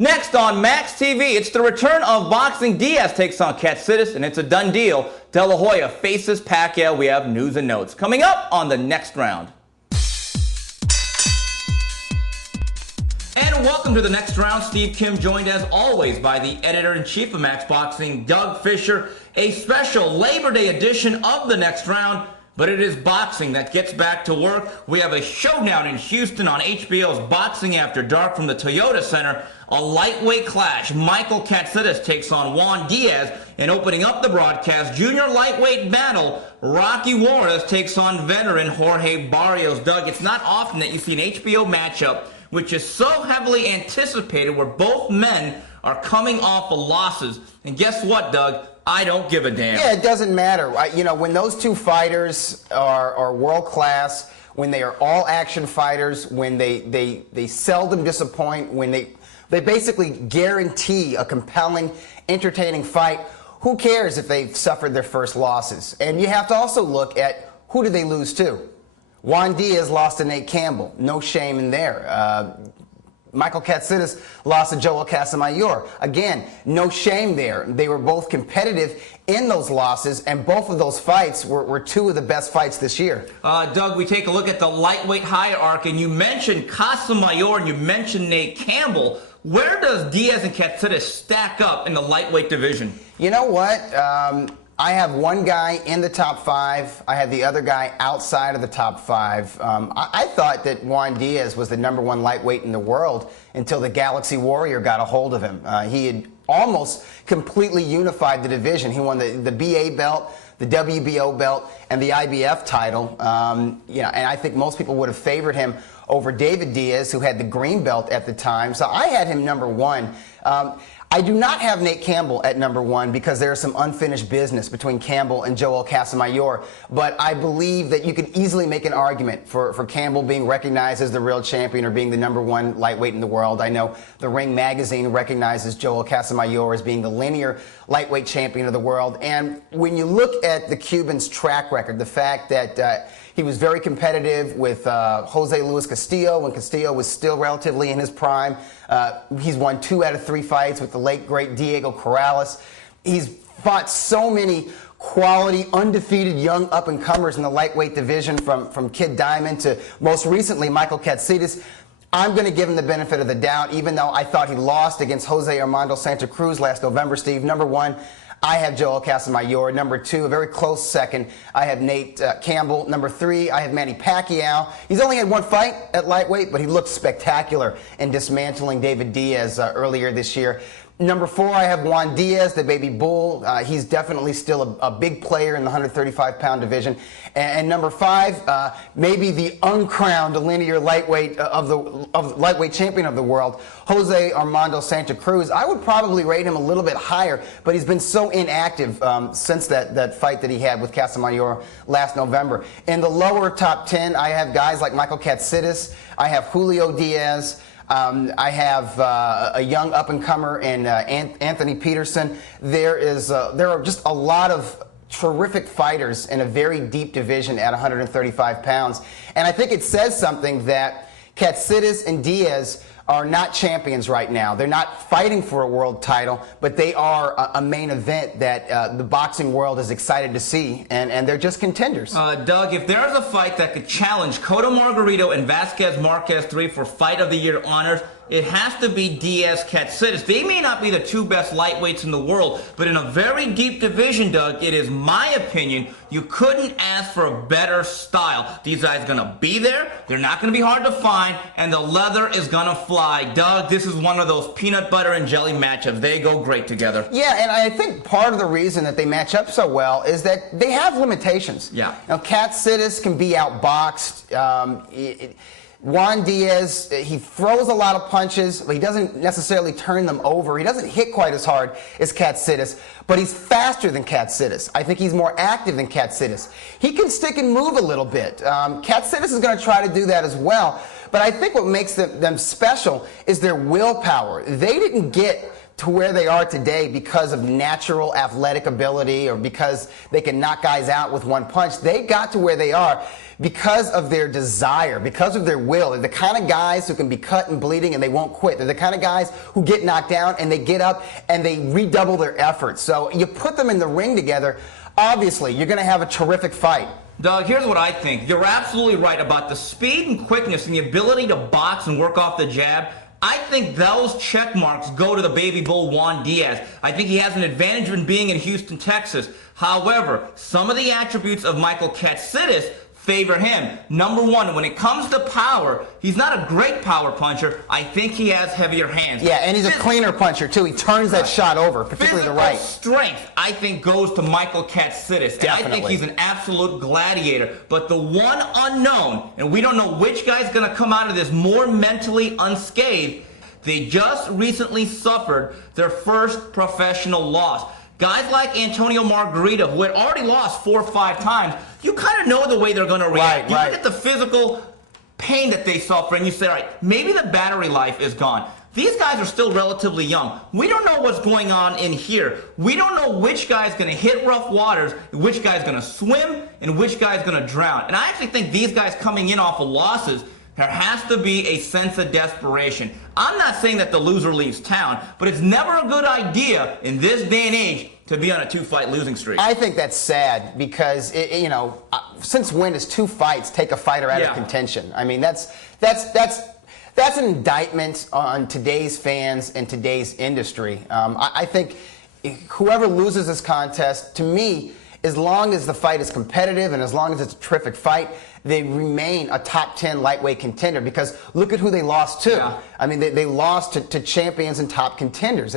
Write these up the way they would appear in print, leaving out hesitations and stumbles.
Next on Max TV, it's the return of boxing. Diaz takes on Katsidis, and it's a done deal. De La Hoya faces Pacquiao. We have news and notes coming up on the next round. And welcome to the next round. Steve Kim, joined as always by the editor-in-chief of Max Boxing, Doug Fisher. A special Labor Day edition of the next round. But it is boxing that gets back to work. We have a showdown in Houston on HBO's Boxing After Dark from the Toyota Center. A lightweight clash. Michael Katsidis takes on Juan Diaz. And opening up the broadcast, junior lightweight battle, Rocky Juarez takes on veteran Jorge Barrios. Doug, it's not often that you see an HBO matchup which is so heavily anticipated, where both men are coming off of losses. And guess what, Doug? I don't give a damn. Yeah, it doesn't matter. You know, when those two fighters are world class, when they are all action fighters, when they seldom disappoint, when they basically guarantee a compelling, entertaining fight, who cares if they've suffered their first losses? And you have to also look at who did they lose to. Juan Diaz lost to Nate Campbell. No shame in there. Michael Katsidis lost to Joel Casamayor. Again, no shame there. They were both competitive in those losses, and both of those fights were two of the best fights this year. Doug, we take a look at the lightweight hierarchy, and you mentioned Casamayor and you mentioned Nate Campbell. Where does Diaz and Katsidis stack up in the lightweight division? You know what? I have one guy in the top 5. I have the other guy outside of the top 5. I thought that Juan Diaz was the #1 lightweight in the world until the Galaxy Warrior got a hold of him. He had almost completely unified the division. He won the BA belt, the WBO belt, and the IBF title. You know, and I think most people would have favored him over David Diaz, who had the green belt at the time. So I had him #1. I do not have Nate Campbell at #1 because there's some unfinished business between Campbell and Joel Casamayor. But I believe that you could easily make an argument for Campbell being recognized as the real champion or being the #1 lightweight in the world. I know the Ring magazine recognizes Joel Casamayor as being the linear lightweight champion of the world. And when you look at the Cuban's track record, the fact that he was very competitive with Jose Luis Castillo when Castillo was still relatively in his prime. He's won 2 out of 3 fights with the late, great Diego Corrales. He's fought so many quality, undefeated young up-and-comers in the lightweight division, from Kid Diamond to most recently Michael Katsidis. I'm going to give him the benefit of the doubt, even though I thought he lost against Jose Armando Santa Cruz last November, Steve. #1. I have Joel Casamayor. #2, a very close second, I have Nate Campbell. #3, I have Manny Pacquiao. He's only had 1 fight at lightweight, but he looked spectacular in dismantling David Diaz earlier this year. #4, I have Juan Diaz, the baby bull. He's definitely still a big player in the 135-pound division. And #5, maybe the uncrowned linear lightweight lightweight champion of the world, Jose Armando Santa Cruz. I would probably rate him a little bit higher, but he's been so inactive since that fight that he had with Casamayor last November. In the lower top 10, I have guys like Michael Katsidis. I have Julio Diaz. I have a young up-and-comer in Anthony Peterson. There are just a lot of terrific fighters in a very deep division at 135 pounds. And I think it says something that Katsidis and Diaz are not champions right now. They're not fighting for a world title, but they are a main event that the boxing world is excited to see, and they're just contenders. Doug, if there's a fight that could challenge Cotto Margarito and Vasquez Marquez III for Fight of the Year honors, it has to be Diaz-Katsidis. They may not be the 2 best lightweights in the world, but in a very deep division, Doug, it is my opinion, you couldn't ask for a better style. These guys are going to be there, they're not going to be hard to find, and the leather is going to fly. Doug, this is one of those peanut butter and jelly matchups. They go great together. Yeah, and I think part of the reason that they match up so well is that they have limitations. Yeah. Now, Katsidis can be outboxed. Juan Diaz, he throws a lot of punches, but he doesn't necessarily turn them over. He doesn't hit quite as hard as Katsidis, but he's faster than Katsidis. I think he's more active than Katsidis. He can stick and move a little bit. Katsidis is going to try to do that as well, but I think what makes them special is their willpower. They didn't get to where they are today because of natural athletic ability or because they can knock guys out with one punch. They got to where they are because of their desire, because of their will. They're the kind of guys who can be cut and bleeding and they won't quit. They're the kind of guys who get knocked down and they get up and they redouble their efforts. So you put them in the ring together, obviously you're going to have a terrific fight. Doug, here's what I think. You're absolutely right about the speed and quickness and the ability to box and work off the jab. I think those check marks go to the baby bull Juan Diaz. I think he has an advantage in being in Houston, Texas. However, some of the attributes of Michael Katsidis favor him. Number one, when it comes to power, he's not a great power puncher. I think he has heavier hands. Yeah, and he's a cleaner puncher, too. He turns that shot over, particularly the right. Strength, I think, goes to Michael Katsidis. Definitely. And I think he's an absolute gladiator. But the one unknown, and we don't know which guy's going to come out of this more mentally unscathed, they just recently suffered their first professional loss. Guys like Antonio Margarita, who had already lost 4 or 5 times, you kind of know the way they're going to react. You look at the physical pain that they suffer, and you say, all right, maybe the battery life is gone. These guys are still relatively young. We don't know what's going on in here. We don't know which guy's going to hit rough waters, which guy's going to swim, and which guy's going to drown. And I actually think these guys coming in off of losses, there has to be a sense of desperation. I'm not saying that the loser leaves town, but it's never a good idea in this day and age to be on a 2-fight losing streak. I think that's sad because, since when does 2 fights take a fighter out of contention? I mean, that's an indictment on today's fans and today's industry. I think whoever loses this contest, to me, as long as the fight is competitive and as long as it's a terrific fight, they remain a top 10 lightweight contender because look at who they lost to. Yeah. I mean, they lost to champions and top contenders.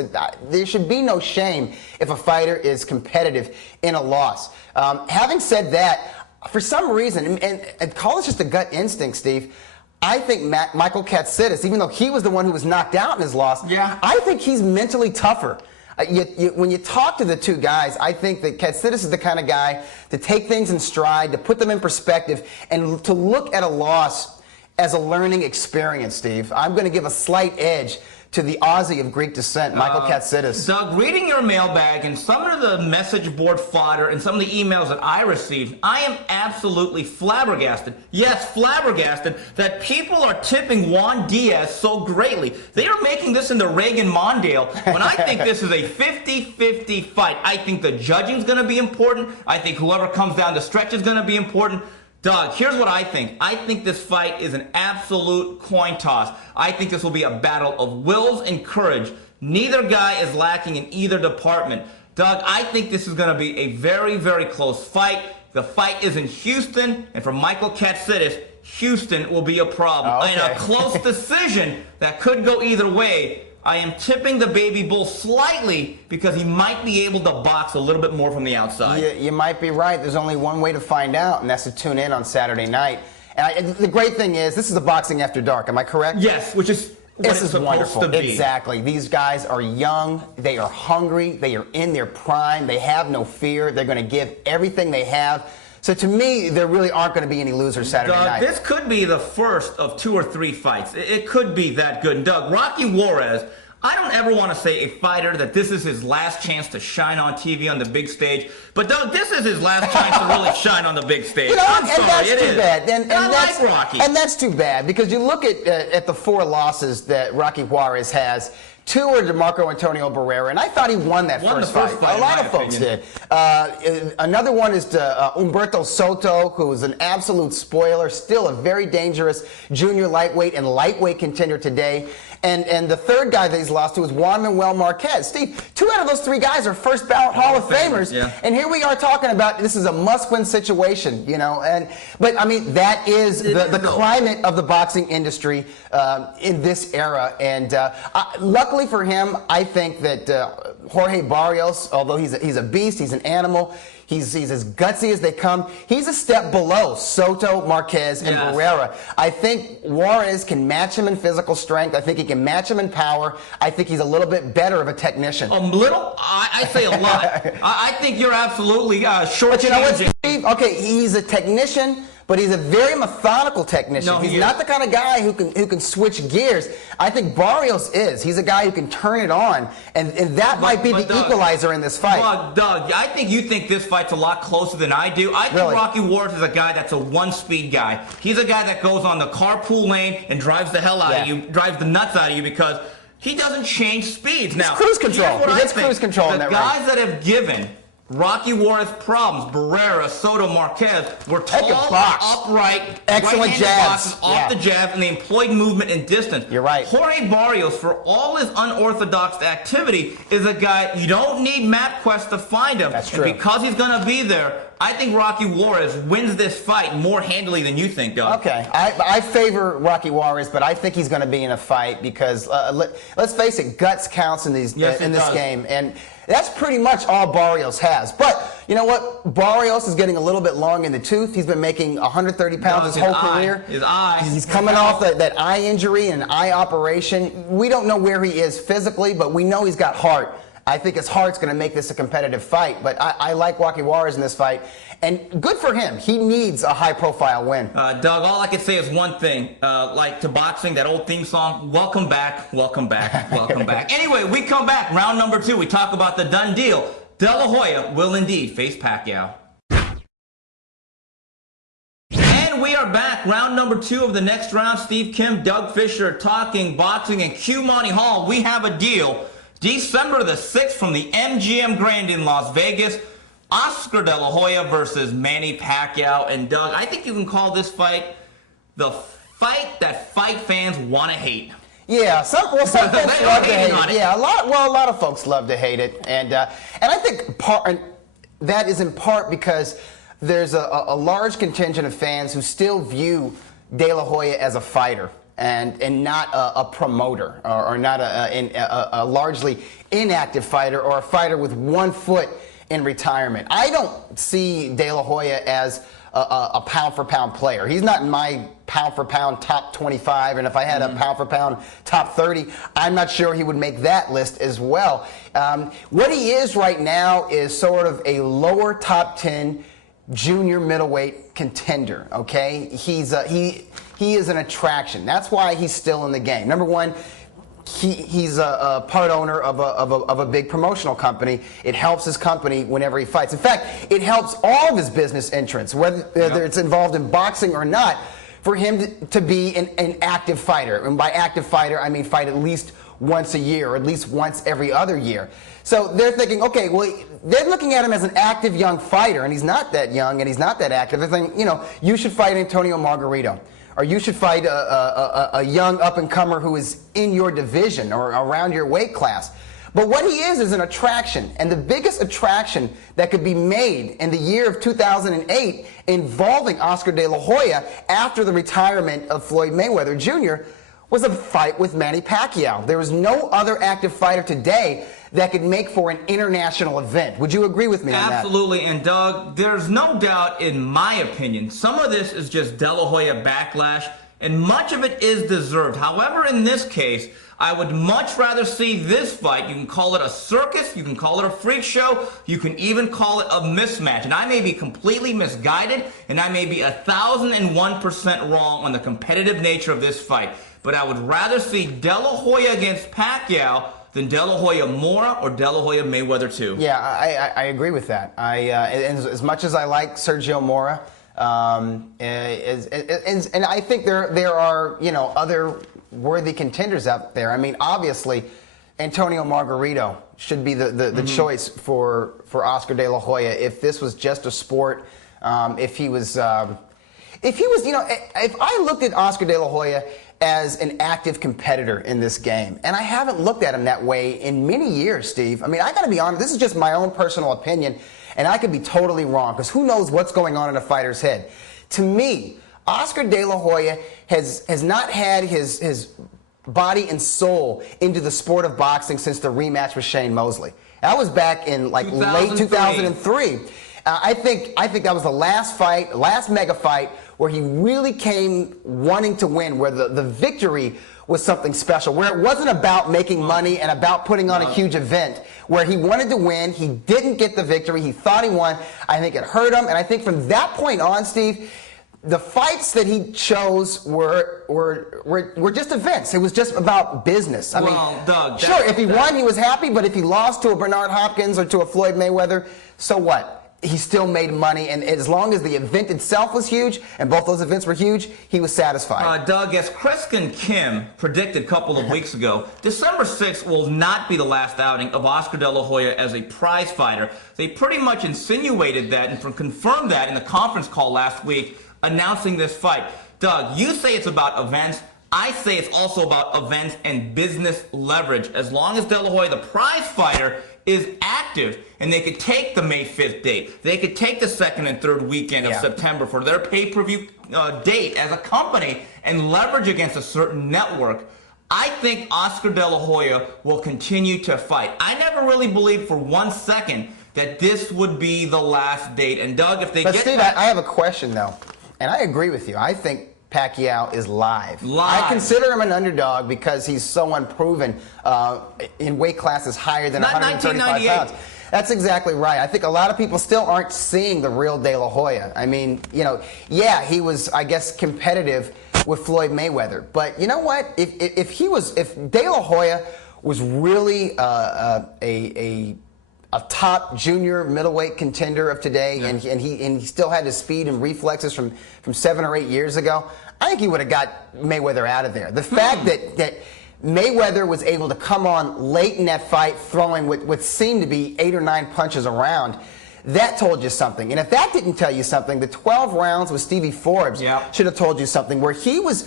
There should be no shame if a fighter is competitive in a loss. Having said that, for some reason, and call it just a gut instinct, Steve, I think Michael Katsidis, even though he was the one who was knocked out in his loss, I think he's mentally tougher. When you talk to the two guys, I think that Katsidis is the kind of guy to take things in stride, to put them in perspective, and to look at a loss as a learning experience, Steve. I'm going to give a slight edge to the Aussie of Greek descent, Michael Katsidis. Doug, reading your mailbag and some of the message board fodder and some of the emails that I received, I am absolutely flabbergasted. Yes, flabbergasted that people are tipping Juan Diaz so greatly. They are making this into Reagan Mondale when I think this is a 50-50 fight. I think the judging's going to be important. I think whoever comes down the stretch is going to be important. Doug, here's what I think. I think this fight is an absolute coin toss. I think this will be a battle of wills and courage. Neither guy is lacking in either department. Doug, I think this is going to be a very, very close fight. The fight is in Houston, and for Michael Katsidis, Houston will be a problem. In a close decision that could go either way, I am tipping the baby bull slightly because he might be able to box a little bit more from the outside. You might be right. There's only one way to find out, and that's to tune in on Saturday night. And the great thing is, this is the Boxing After Dark. Am I correct? Yes, which is what this is wonderful. To be. Exactly. These guys are young. They are hungry. They are in their prime. They have no fear. They're going to give everything they have. So to me, there really aren't going to be any losers Saturday night. This could be the first of 2 or 3 fights. It could be that good. And Doug, Rocky Juarez, I don't ever want to say a fighter that this is his last chance to shine on TV on the big stage. But Doug, this is his last chance to really shine on the big stage. I'm sorry, that's it too is. bad. And I that's, like Rocky. And that's too bad because you look at the 4 losses that Rocky Juarez has. 2 are to Marco Antonio Barrera, and I thought he won that first fight. A lot of folks did. Another one is to Humberto Soto, who is an absolute spoiler, still a very dangerous junior lightweight and lightweight contender today. And the third guy that he's lost to is Juan Manuel Marquez. Steve, 2 out of those 3 guys are first ballot Hall of Famers. Yeah. And here we are talking about this is a must-win situation, you know. But I mean, that is the climate of the boxing industry in this era. And luckily for him, I think that Jorge Barrios, although he's a beast, he's an animal. He's as gutsy as they come. He's a step below Soto, Marquez, and Barrera. I think Juarez can match him in physical strength. I think he can match him in power. I think he's a little bit better of a technician. A little? I say a lot. I think you're absolutely short. But you know what, Steve? Okay, he's a technician, but he's a very methodical technician. No, he's not the kind of guy who can switch gears. I think Barrios is. He's a guy who can turn it on, and that might be the equalizer in this fight. But Doug, I think you think this fight's a lot closer than I do. I think Rocky Juarez is a guy that's a one-speed guy. He's a guy that goes on the carpool lane and drives the hell out of you, drives the nuts out of you because he doesn't chanch speeds. Now, it's cruise control. He gets cruise control in that The guys that have given Rocky Juarez problems, Barrera, Soto, Marquez, were tall, upright, excellent jabs, off the jab, and they employed movement and distance. You're right. Jorge Barrios, for all his unorthodox activity, is a guy you don't need MapQuest to find him. That's true. And because he's going to be there, I think Rocky Juarez wins this fight more handily than you think, Doug. Okay, I favor Rocky Juarez, but I think he's going to be in a fight because let's face it, guts counts in this game, and that's pretty much all Barrios has. But you know what? Barrios is getting a little bit long in the tooth. He's been making 130 pounds his whole career. His eye. He's coming off that eye injury and eye operation. We don't know where he is physically, but we know he's got heart. I think his heart's going to make this a competitive fight, but I like Rocky Juarez in this fight, and good for him. He needs a high-profile win. Doug, all I can say is one thing. Like to boxing, that old theme song, welcome back, welcome back, welcome back. Anyway, we come back, round number 2. We talk about the done deal. De La Hoya will indeed face Pacquiao. And we are back, round number 2 of the next round. Steve Kim, Doug Fisher talking boxing, and Q Monty Hall, we have a deal. December the 6th from the MGM Grand in Las Vegas, Oscar De La Hoya versus Manny Pacquiao. And Doug, I think you can call this fight the fight that fight fans want to hate. Yeah, some folks love to hate it. Yeah, a lot of folks love to hate it, and I think that is in part because there's a large contingent of fans who still view De La Hoya as a fighter. And not a promoter or not a largely inactive fighter or a fighter with one foot in retirement. I don't see De La Hoya as a pound-for-pound player. He's not in my pound-for-pound top 25, and if I had a pound-for-pound top 30, I'm not sure he would make that list as well. What he is right now is sort of a lower top 10 junior middleweight contender, okay? He is an attraction. That's why he's still in the game. Number one, he's a part owner of a big promotional company. It helps his company whenever he fights. In fact, it helps all of his business entrants, whether it's involved in boxing or not, for him to be an active fighter. And by active fighter, I mean fight at least once a year, or at least once every other year. So they're thinking, okay, well, they're looking at him as an active young fighter, and he's not that young and he's not that active. They're thinking, you know, you should fight Antonio Margarito, or you should fight a young up-and-comer who is in your division or around your weight class. But what he is an attraction, and the biggest attraction that could be made in the year of 2008 involving Oscar De La Hoya after the retirement of Floyd Mayweather Jr. was a fight with Manny Pacquiao. There is no other active fighter today that could make for an international event. Would you agree with me on that? Absolutely, and Doug, there's no doubt, in my opinion, some of this is just De La Hoya backlash, and much of it is deserved. However, in this case, I would much rather see this fight. You can call it a circus, you can call it a freak show, you can even call it a mismatch. And I may be completely misguided, and I may be 1,001% wrong on the competitive nature of this fight. But I would rather see De La Hoya against Pacquiao than De La Hoya Mora or De La Hoya Mayweather 2. Yeah, I agree with that. As much as I like Sergio Mora, and I think there are, you know, other worthy contenders out there. I mean, obviously, Antonio Margarito should be the choice for Oscar De La Hoya if this was just a sport. If he was, you know, if I looked at Oscar De La Hoya as an active competitor in this game, and I haven't looked at him that way in many years, Steve. I mean, I got to be honest, this is just my own personal opinion, and I could be totally wrong, because who knows what's going on in a fighter's head. To me, Oscar De La Hoya has not had his body and soul into the sport of boxing since the rematch with Shane Mosley. That was back in like late 2003. I think that was the last fight, last mega fight, where he really came wanting to win, where the victory was something special, where it wasn't about making money and about putting on a huge event, where he wanted to win, he didn't get the victory, he thought he won. I think it hurt him, and I think from that point on, Steve, the fights that he chose were just events. It was just about business. I mean, Doug, sure, if he won, he was happy, but if he lost to a Bernard Hopkins or to a Floyd Mayweather, so what? He still made money, and as long as the event itself was huge, and both those events were huge, he was satisfied. Doug, as Kreskin Kim predicted a couple of weeks ago, December 6th will not be the last outing of Oscar De La Hoya as a prize fighter. They pretty much insinuated that and confirmed that in the conference call last week, announcing this fight. Doug, you say it's about events. I say it's also about events and business leverage. As long as De La Hoya, the prize fighter, is active, and they could take the May 5th date. They could take the second and third weekend of September for their pay-per-view date as a company and leverage against a certain network. I think Oscar De La Hoya will continue to fight. I never really believed for 1 second that this would be the last date. And Doug, if they But Steve, I have a question though, and I agree with you. I think Pacquiao is live. I consider him an underdog because he's so unproven in weight classes higher than 135 pounds. That's exactly right. I think a lot of people still aren't seeing the real De La Hoya. I mean, you know, yeah, he was, I guess, competitive with Floyd Mayweather. But you know what? If De La Hoya was really a top junior middleweight contender of today, and he still had the speed and reflexes from 7 or 8 years ago, I think he would have got Mayweather out of there. The fact that Mayweather was able to come on late in that fight throwing what seemed to be 8 or 9 punches around, that told you something. And if that didn't tell you something, the 12 rounds with Stevie Forbes should have told you something, where he was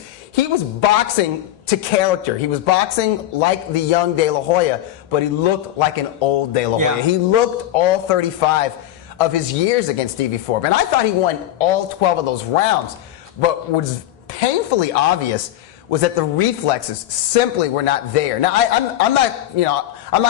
boxing to character. He was boxing like the young De La Hoya, but he looked like an old De La Hoya. He looked all 35 of his years against Stevie Forbes. And I thought he won all 12 of those rounds. But what was painfully obvious was that the reflexes simply were not there. Now, I'm not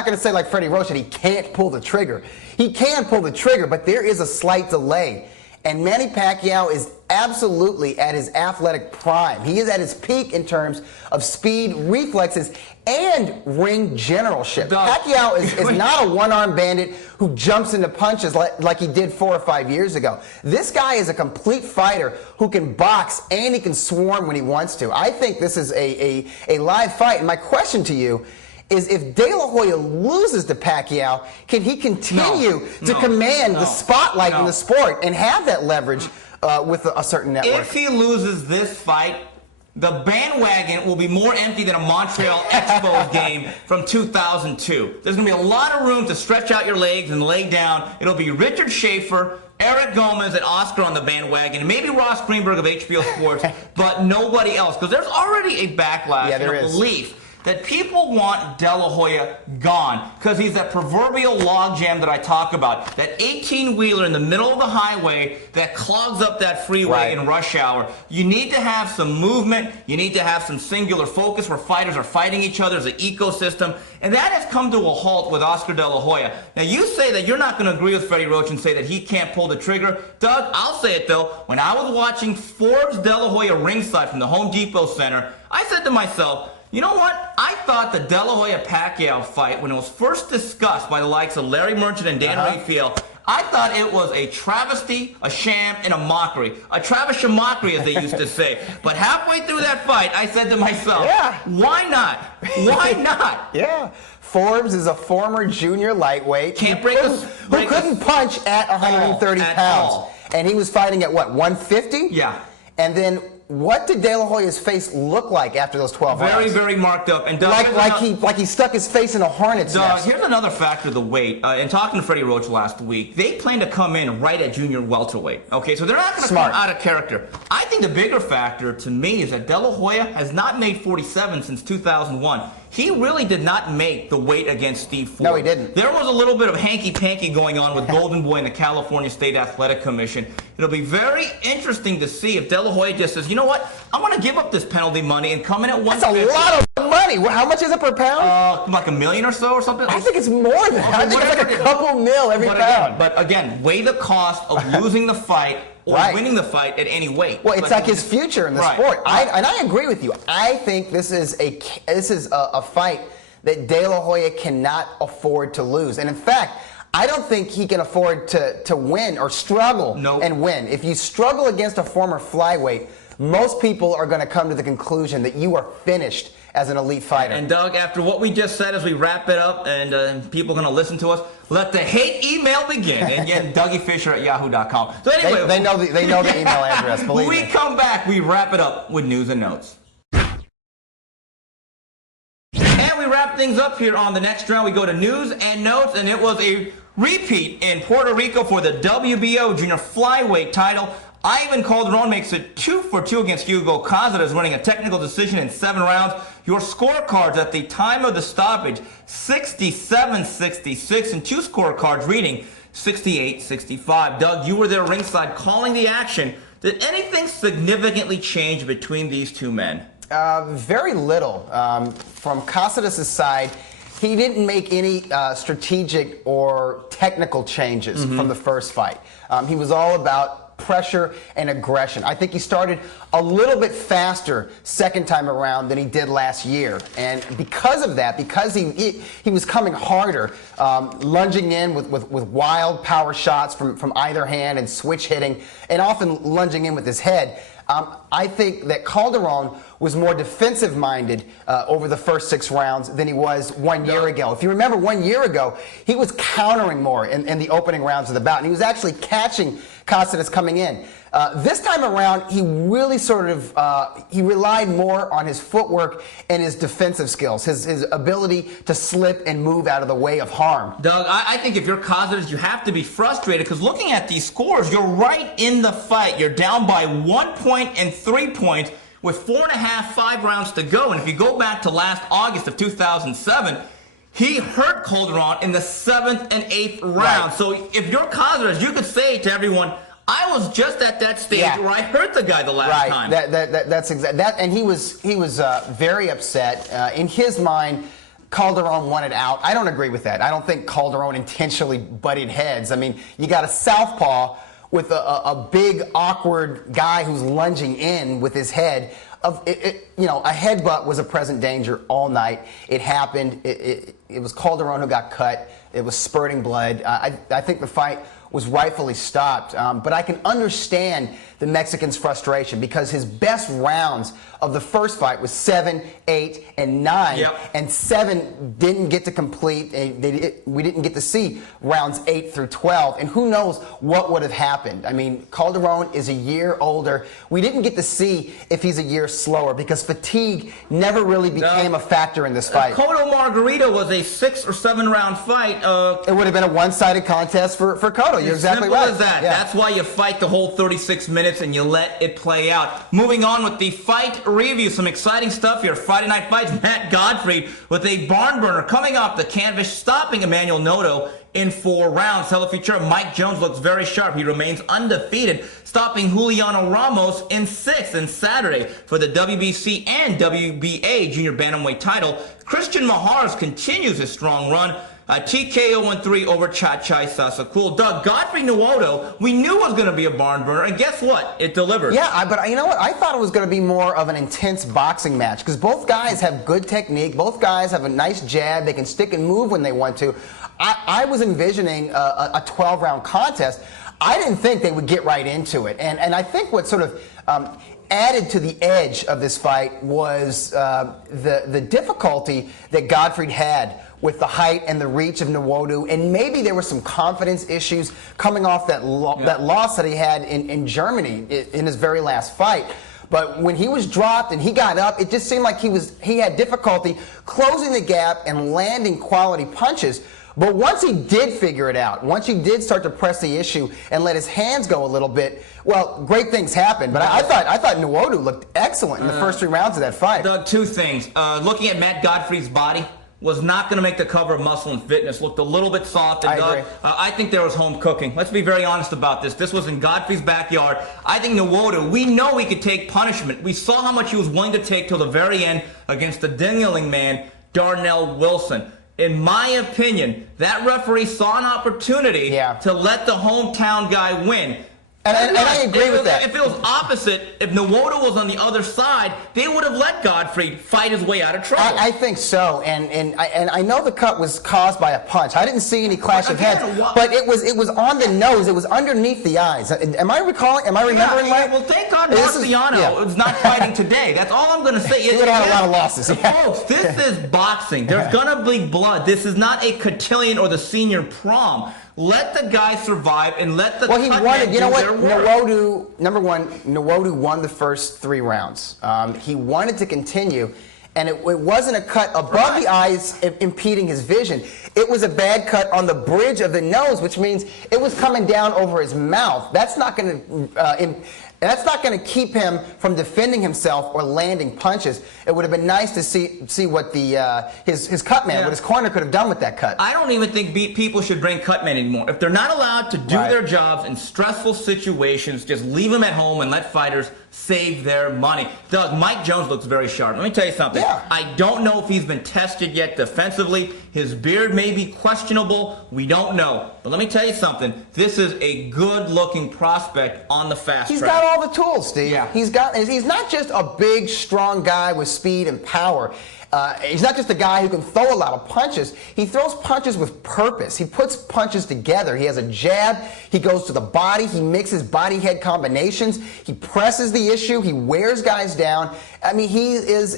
going to say like Freddie Roach that he can't pull the trigger. He can pull the trigger, but there is a slight delay. And Manny Pacquiao is absolutely at his athletic prime. He is at his peak in terms of speed, reflexes, and ring generalship. Pacquiao is not a one-arm bandit who jumps into punches like he did 4 or 5 years ago. This guy is a complete fighter who can box and he can swarm when he wants to. I think this is a live fight. And my question to you is, if De La Hoya loses to Pacquiao, can he continue to command the spotlight in the sport and have that leverage with a certain network? If he loses this fight, the bandwagon will be more empty than a Montreal Expos game from 2002. There's going to be a lot of room to stretch out your legs and lay down. It'll be Richard Schaefer, Eric Gomez, and Oscar on the bandwagon, and maybe Ross Greenberg of HBO Sports, but nobody else. Because there's already a backlash and a belief that people want De La Hoya gone because he's that proverbial logjam that I talk about, that 18-wheeler in the middle of the highway that clogs up that freeway in rush hour. You need to have some movement. You need to have some singular focus where fighters are fighting each other as an ecosystem, and that has come to a halt with Oscar De La Hoya. Now, you say that you're not going to agree with Freddie Roach and say that he can't pull the trigger. Doug, I'll say it, though. When I was watching Forbes De La Hoya ringside from the Home Depot Center, I said to myself, you know what? I thought the De La Hoya-Pacquiao fight, when it was first discussed by the likes of Larry Merchant and Dan Rayfield, I thought it was a travesty, a sham, and a mockery. A travesty-mockery, as they used to say. But halfway through that fight, I said to myself, why not? Why not? Forbes is a former junior lightweight who couldn't punch at 130 pounds. And he was fighting at what, 150? Yeah. And then what did De La Hoya's face look like after those 12 rounds? Very, very marked up. And Doug, like he stuck his face in a hornet's nest. Here's another factor, the weight. And talking to Freddie Roach last week, they plan to come in right at junior welterweight. Okay, so they're not going to come out of character. I think the bigger factor to me is that De La Hoya has not made 47 since 2001. He really did not make the weight against Steve Forbes. No, he didn't. There was a little bit of hanky-panky going on with Golden Boy and the California State Athletic Commission. It'll be very interesting to see if De La Hoya just says, you know what, I'm going to give up this penalty money and come in at 150. That's a lot of money. How much is it per pound? Like $1 million or so or something? I think it's more than that. I think it's like a couple mil every pound. But again, weigh the cost of losing the fight or winning the fight at any weight. Well, it's like his future in the sport. And I agree with you. I think this is a fight that De La Hoya cannot afford to lose. And in fact, I don't think he can afford to win or struggle and win. If you struggle against a former flyweight, most people are going to come to the conclusion that you are finished as an elite fighter. And Doug, after what we just said as we wrap it up, and people are going to listen to us, let the hate email begin. And again, DougieFisher@yahoo.com. So anyway, they know the email address. Believe me. When we come back, we wrap it up with news and notes. And we wrap things up here on the next round. We go to news and notes, and it was a repeat in Puerto Rico for the WBO junior flyweight title. Ivan Calderon makes it 2-for-2 against Hugo Katsidis, winning a technical decision in 7 rounds. Your scorecards at the time of the stoppage, 67-66, and 2 scorecards reading 68-65. Doug, you were there ringside calling the action. Did anything significantly change between these two men? Very little. From Katsidis' side, he didn't make any strategic or technical changes from the first fight. He was all about pressure and aggression. I think he started a little bit faster second time around than he did last year. And because of that, because he was coming harder, lunging in with wild power shots from either hand and switch hitting, and often lunging in with his head, I think that Calderon was more defensive-minded over the first 6 rounds than he was 1 year ago. If you remember, 1 year ago, he was countering more in the opening rounds of the bout, and he was actually catching Katsidis coming in. This time around, he really sort of he relied more on his footwork and his defensive skills, his ability to slip and move out of the way of harm. Doug, I think if you're Katsidis, you have to be frustrated, because looking at these scores, you're right in the fight. You're down by 1 point and 3 points with 4.5, 5 rounds to go. And if you go back to last August of 2007, he hurt Calderon in the 7th and 8th round. Right. So if you're Katsidis, you could say to everyone, I was just at that stage where I hurt the guy the last time. That's exactly that, and he was very upset. In his mind, Calderon wanted out. I don't agree with that. I don't think Calderon intentionally butted heads. I mean, you got a southpaw with a big, awkward guy who's lunging in with his head. A headbutt was a present danger all night. It happened. It was Calderon who got cut. It was spurting blood. I think the fight was rightfully stopped. But I can understand the Mexican's frustration, because his best rounds of the first fight was 7, 8, and 9. Yep. And 7 didn't get to complete. We didn't get to see rounds 8 through 12. And who knows what would have happened. I mean, Calderon is a year older. We didn't get to see if he's a year slower, because fatigue never really became a factor in this fight. Cotto Margarita was a 6 or 7 round fight. It would have been a one-sided contest for Cotto. You're exactly right. Simple as that. Yeah. That's why you fight the whole 36 minutes and you let it play out. Moving on with the fight review. Some exciting stuff here. Friday Night Fights. Matt Godfrey with a barn burner coming off the canvas, stopping Emmanuel Noto in 4 rounds. Hoyas Future, Mike Jones looks very sharp. He remains undefeated, stopping Juliano Ramos in 6th. And Saturday for the WBC and WBA junior bantamweight title, Christian Maharz continues his strong run. TKO in 3 over Chachai Sasakul. Doug, Godfrey Nuoto, we knew was going to be a barn burner, and guess what? It delivered. Yeah, but you know what? I thought it was going to be more of an intense boxing match, because both guys have good technique. Both guys have a nice jab. They can stick and move when they want to. I was envisioning a 12-round contest. I didn't think they would get right into it. And I think what sort of added to the edge of this fight was the difficulty that Godfrey had with the height and the reach of Nuoto, and maybe there were some confidence issues coming off that loss that he had in Germany in his very last fight. But when he was dropped and he got up, it just seemed like he had difficulty closing the gap and landing quality punches. But once he did figure it out, once he did start to press the issue and let his hands go a little bit, well, great things happened. But I thought Nuoto looked excellent in the first 3 rounds of that fight. Doug, 2 things. Looking at Matt Godfrey's body, was not going to make the cover of Muscle and Fitness. Looked a little bit soft. And Doug, I think there was home cooking. Let's be very honest about this. This was in Godfrey's backyard. I think Nuoto, we know he could take punishment. We saw how much he was willing to take till the very end against the dingling man, Darnell Wilson. In my opinion, that referee saw an opportunity to let the hometown guy win. And I agree with that. If it was opposite, if Nwodo was on the other side, they would have let Godfrey fight his way out of trouble. I think so, and I know the cut was caused by a punch. I didn't see any clash of heads, but it was on the nose. It was underneath the eyes. Am I recalling? Am I remembering right? Well, thank God Marciano is not fighting today. That's all I'm going to say. He would have had a lot of losses. Folks, this is boxing. There's going to be blood. This is not a cotillion or the senior prom. Let the guy survive and let the he wanted. You know what? Nwodo won the first 3 rounds. He wanted to continue, and it wasn't a cut above the eyes impeding his vision. It was a bad cut on the bridge of the nose, which means it was coming down over his mouth. That's not going to keep him from defending himself or landing punches. It would have been nice to see what his cut man, what his corner could have done with that cut. I don't even think people should bring cut men anymore. If they're not allowed to do their jobs in stressful situations, just leave them at home and let fighters save their money. Doug, Mike Jones looks very sharp. Let me tell you something. I don't know if he's been tested yet defensively. His beard may be questionable. We don't know. But let me tell you something. This is a good-looking prospect on the fast track. He's got all the tools, Steve. Yeah. He's not just a big, strong guy with speed and power. He's not just a guy who can throw a lot of punches. He throws punches with purpose. He puts punches together. He has a jab. He goes to the body. He mixes body-head combinations. He presses the issue. He wears guys down. I mean, he's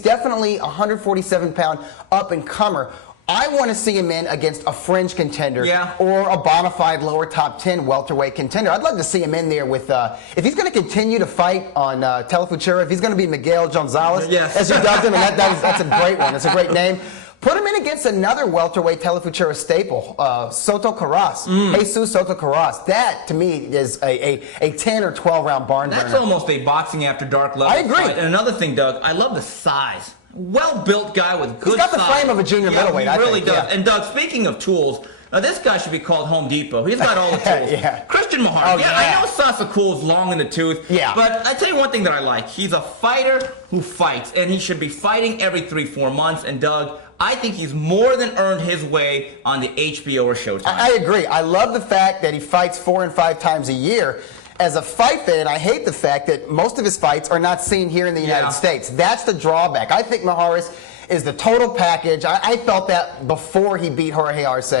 definitely a 147-pound up-and-comer. I want to see him in against a fringe contender or a bona fide lower top 10 welterweight contender. I'd love to see him in there with, if he's going to continue to fight on Telefutura, if he's going to be Miguel Gonzalez, as you dubbed him, and that's a great one. That's a great name. Put him in against another welterweight Telefutura staple, Soto Carras, Jesus Soto Carras. That, to me, is a 10 or 12-round barn burner. That's almost a boxing after dark level. I agree. Fight. And another thing, Doug, I love the size. Well-built guy with good size. He's got the frame of a junior middleweight, I think. He really does. And Doug, speaking of tools, now this guy should be called Home Depot. He's got all the tools. Christian Mahar. I know Sasakul's long in the tooth. But I tell you one thing that I like. He's a fighter who fights, and he should be fighting every 3-4 months. And Doug, I think he's more than earned his way on the HBO or Showtime. I agree. I love the fact that he fights 4 and 5 times a year. As a fight fan, I hate the fact that most of his fights are not seen here in the United States. That's the drawback. I think Maharis is the total package. I felt that before he beat Jorge Arce.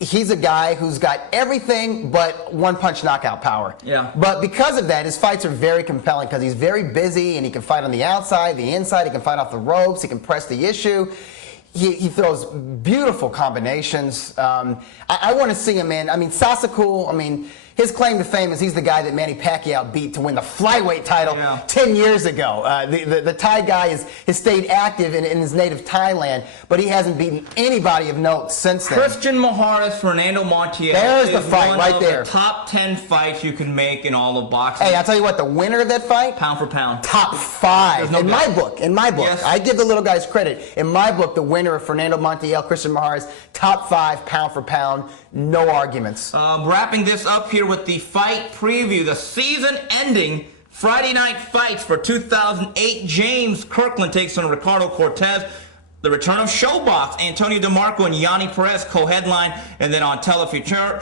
He's a guy who's got everything but one-punch knockout power. But because of that, his fights are very compelling because he's very busy and he can fight on the outside, the inside. He can fight off the ropes. He can press the issue. He throws beautiful combinations. I want to see him in. I mean, Sasakul, his claim to fame is he's the guy that Manny Pacquiao beat to win the flyweight title 10 years ago. The Thai guy has stayed active in his native Thailand, but he hasn't beaten anybody of note since then. Christian Maharis, Fernando Montiel. There's the fight right there. One of the top 10 fights you can make in all of boxing. Hey, I'll tell you what, the winner of that fight? Pound for pound. Top 5. In my book. Yes. I give the little guys credit. In my book, the winner of Fernando Montiel, Christian Maharis, top 5, pound for pound. No arguments. Wrapping this up here with the fight preview, the season-ending Friday night fights for 2008. James Kirkland takes on Ricardo Cortez. The return of Showbox, Antonio DeMarco and Yanni Perez co-headline, and then on Telefutura,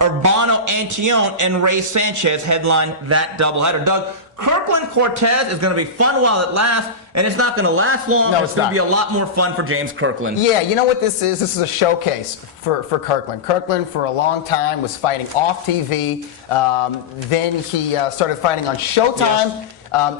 Urbano Antione and Ray Sanchez headline that doubleheader. Doug, Kirkland Cortez is going to be fun while it lasts, and it's not going to last long. It's going to be a lot more fun for James Kirkland. Yeah, you know what this is? This is a showcase for Kirkland. Kirkland, for a long time, was fighting off TV. Then he started fighting on Showtime.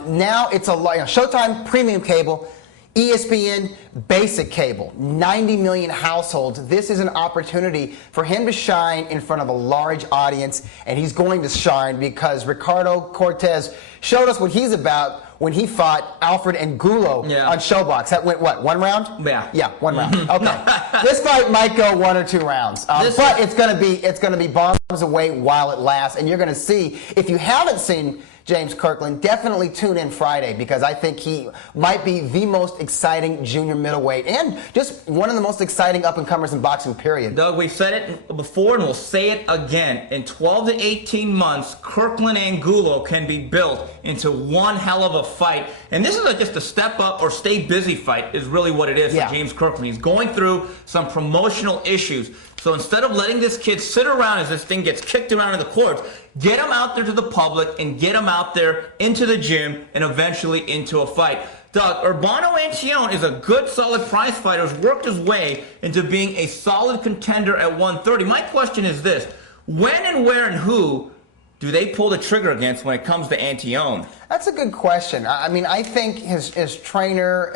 Now it's a Showtime premium cable. ESPN basic cable, 90 million households. This is an opportunity for him to shine in front of a large audience, and he's going to shine because Ricardo Cortez showed us what he's about when he fought Alfred Angulo on Showbox. That went, what, 1 round? Yeah, 1 round. Okay. This fight might go 1 or 2 rounds, but it's going to be bombs away while it lasts, and you're going to see, if you haven't seen James Kirkland, definitely tune in Friday because I think he might be the most exciting junior middleweight and just one of the most exciting up-and-comers in boxing, period. Doug, we've said it before and we'll say it again. In 12 to 18 months, Kirkland Angulo can be built into one hell of a fight. And this is just a step up or stay busy fight is really what it is for James Kirkland. He's going through some promotional issues. So instead of letting this kid sit around as this thing gets kicked around in the courts, get him out there to the public and get him out there into the gym and eventually into a fight. Doug, Urbano Antillon is a good, solid prize fighter who's worked his way into being a solid contender at 130. My question is this: when and where and who do they pull the trigger against when it comes to Antillon? That's a good question. I mean, I think his trainer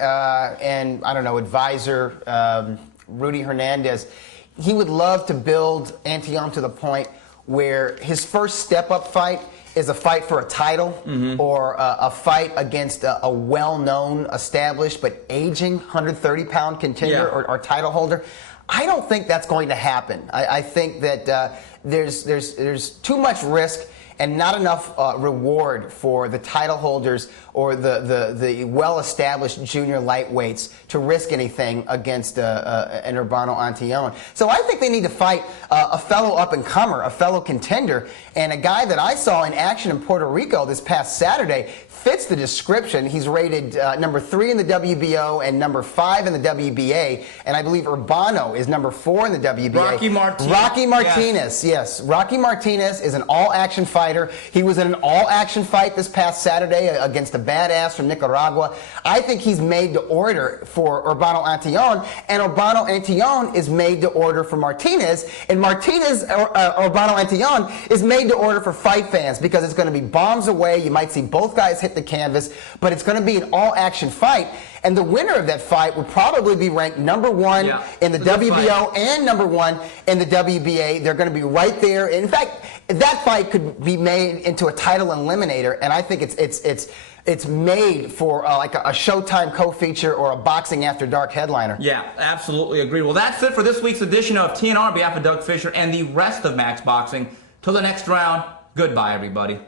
and, I don't know, advisor, Rudy Hernandez, he would love to build Antillon to the point where his first step-up fight is a fight for a title or a fight against a well-known, established, but aging 130-pound contender or title holder. I don't think that's going to happen. I think that there's too much risk and not enough reward for the title holders or the well-established junior lightweights to risk anything against an Urbano Antillon. So I think they need to fight a fellow up-and-comer, a fellow contender, and a guy that I saw in action in Puerto Rico this past Saturday fits the description. He's rated number 3 in the WBO and number 5 in the WBA, and I believe Urbano is number 4 in the WBA. Rocky Martinez. Rocky Martinez, yes. Rocky Martinez is an all-action fighter. He was in an all-action fight this past Saturday against a badass from Nicaragua. I think he's made to order for Urbano Antillon, and Urbano Antillon is made to order for Martinez, and Urbano Antillon is made to order for fight fans because it's going to be bombs away. You might see both guys hit the canvas, but it's going to be an all-action fight, and the winner of that fight would probably be ranked number 1 in the WBO and number 1 in the WBA. They're going to be right there. In fact, that fight could be made into a title eliminator, and I think it's made for like a Showtime co-feature or a Boxing After Dark headliner. Yeah, absolutely agree. Well, that's it for this week's edition of TNR on behalf of Doug Fisher and the rest of Max Boxing. Till the next round, goodbye, everybody.